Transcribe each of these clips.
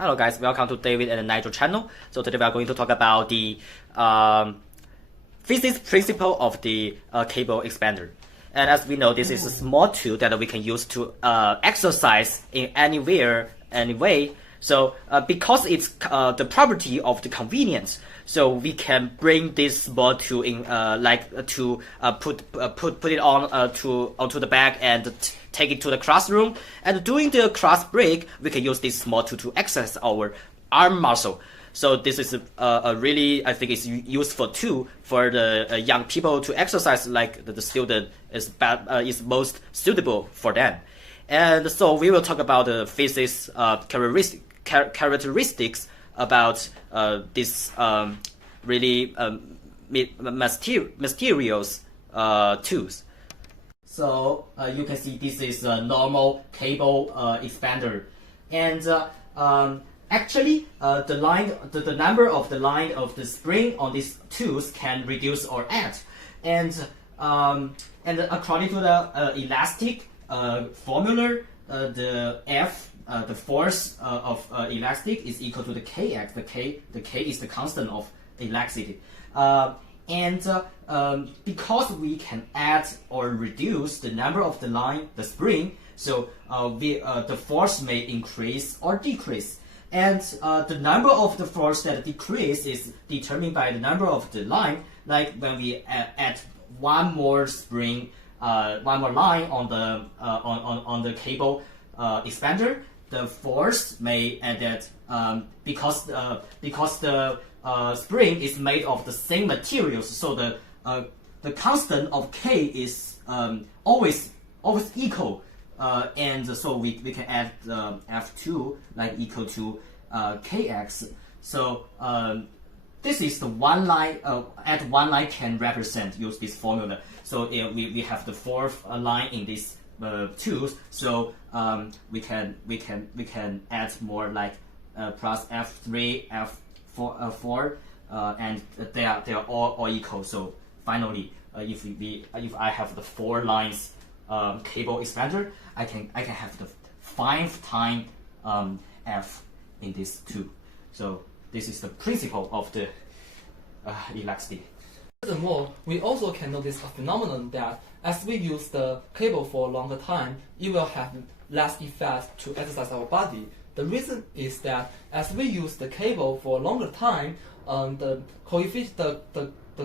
Hello guys, welcome to David and Nigel channel. So today we are going to talk about the physics principle of the cable expander. And as we know, this is a small tool that we can use to exercise in anywhere, any way. So because it's the property of the convenience, so we can bring this small tool in, put it on onto the bag and take it to the classroom. And during the class break, we can use this small tool to exercise our arm muscle. So this is a really, I think it's useful tool for the young people to exercise, like the student is most suitable for them. And so we will talk about the physics characteristics about this really mysterious tools. So you can see this is a normal cable expander, and actually the number of the line of the spring on these tools can reduce or add, and according to the elastic formula, the F, the force of elastic is equal to the Kx. The K is the constant of elasticity. Because we can add or reduce the number of the line, the spring, so the force may increase or decrease. And the number of the force that decrease is determined by the number of the line. Like when we add one more spring, one more line on the cable expander, the force may add that because the spring is made of the same materials, so the constant of K is always equal, and so we can add F2 like equal to Kx. So this is the one line. Add one line can use this formula. So we have the fourth line in this tools. So we can add more like plus F3, F4, and they are all equal. So finally, if I have the 4 lines cable expander, I can have the 5 times F in this too. So this is the principle of the elasticity. Furthermore, we also can notice a phenomenon that as we use the cable for a longer time, it will have less effect to exercise our body. The reason is that as we use the cable for a longer time, the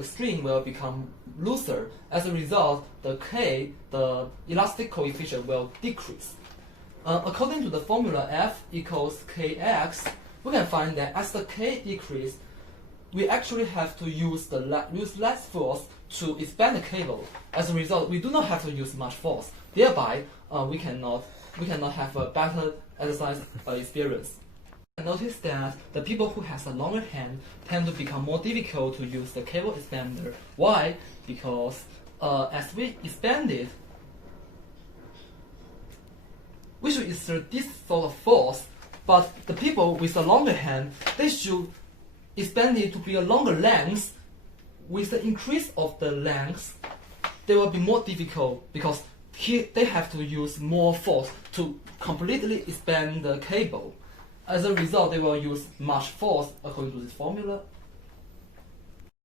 string will become looser. As a result, the elastic coefficient will decrease. According to the formula F equals Kx, we can find that as the K decreases, we actually have to use less force to expand the cable. As a result, we do not have to use much force. Thereby, we cannot have a better exercise experience. Notice that the people who has a longer hand tend to become more difficult to use the cable expander. Why? Because as we expand it, we should exert this sort of force, but the people with a longer hand, they should expand it to be a longer length. With the increase of the length, they will be more difficult because here they have to use more force to completely expand the cable. As a result, they will use much force according to this formula.